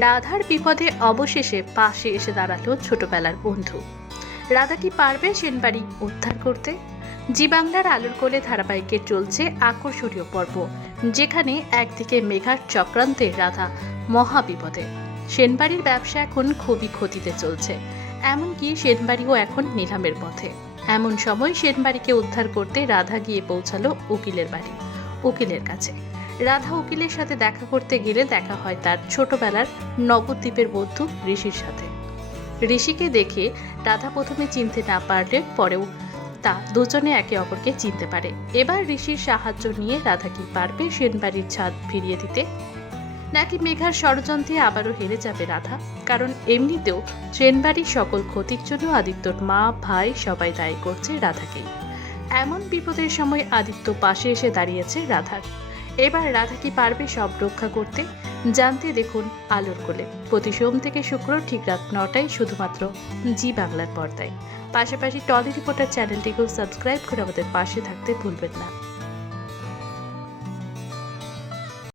রাধার বিপদে অবশেষে পাশে এসে দাঁড়াল ছোটবেলার বন্ধু। রাধা কি পারবে সেনবাড়ি উদ্ধার করতে? জি বাংলার আলোর কোলে ধারাবাহিকে চলছে আকর্ষণীয় পর্ব, যেখানে একদিকে মেঘার চক্রান্তে রাধা মহা বিপদে সেনবাড়ির ব্যবসা এখন খুবই ক্ষতিতে চলছে, এমনকি সেনবাড়িও এখন নিলামের পথে। এমন সময় সেনবাড়িকে উদ্ধার করতে রাধা গিয়ে পৌঁছালো উকিলের বাড়ি, উকিলের কাছে। রাধা উকিলের সাথে দেখা করতে গেলে দেখা হয় তার ছোটবেলার নবদ্বীপের বন্ধু ঋষির সাথে। ঋষিকে দেখে রাধা প্রথমে চিনতে না পারলে পরেও তা দুজনে একে অপরকে চিনতে পারে। এবার ঋষির সাহায্য নিয়ে রাধা কি পারবে সেনবাড়ির ছাদ ফিরিয়ে দিতে? নাকি মেঘার ষড়যন্ত্রে আবারও হেরে যাবে রাধা? কারণ এমনিতেও সেনবাড়ির সকল ক্ষতির জন্য আদিত্যর মা, ভাই সবাই দায়ী করছে রাধাকেই। এমন বিপদের সময় আদিত্য পাশে এসে দাঁড়িয়েছে রাধার। এবার রাধা কি পারবে সব রক্ষা করতে? জানতে দেখুন আলোর কোলে। প্রতি সোম থেকে শুক্র ঠিক রাত নটায় শুধুমাত্র জি বাংলার পর্দায়। পাশাপাশি টলি রিপোর্টার চ্যানেলটিকেও সাবস্ক্রাইব করে আমাদের পাশে থাকতে ভুলবেন না।